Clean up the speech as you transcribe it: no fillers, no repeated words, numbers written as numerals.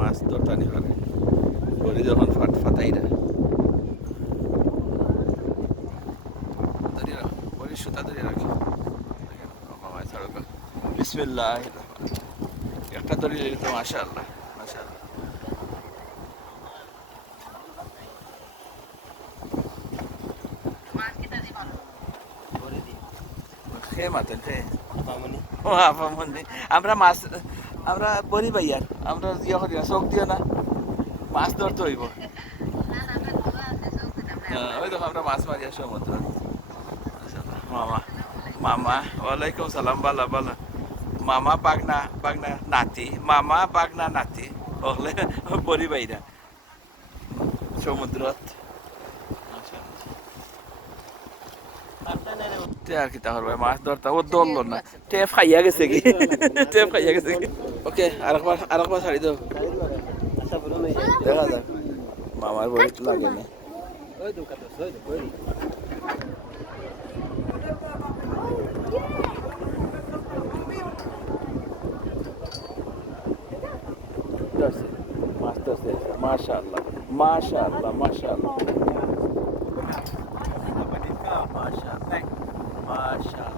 মাছ ধরতানি পারে বড়ি যখন ফাটাইরা ধরে রাখো বড়ির সুতা ধরে রাখি মাছ ছাড়ো বিসমিল্লাহ একটা ধরে তো মাশাআল্লাহ মাশাআল্লাহ খে মাতেন খে ও আপামনি আমরা মাছ আমরা বড়ি ভাইয়ার আমরা ইয়ে করি না চোখ দিও না মাছ ধরতে হইব ওই দেখো আমরা মাছ মারি আসো সমুদ্র মামা মামা ওয়ালাইকুম সালাম বালা বালা মামা বাগনা বাগনা নাতি মামা বাগনা নাতি ওহলে বড়ি ভাইরা সমুদ্রত আর কি তাহলে ভাই মাছ ধরতা ও ধরলো না টেপ খাইয়া গেছে কি টেপ খাইয়া গেছে কি ওকে আরেকবার ছাড়ি দাও দেখা যাক মামার বড়ি লাগে না মাছ ধরছে মাশাআল্লাহ মাশাআল্লাহ মাশাআল্লাহ মাশাআল্লাহ মাশাআল্লাহ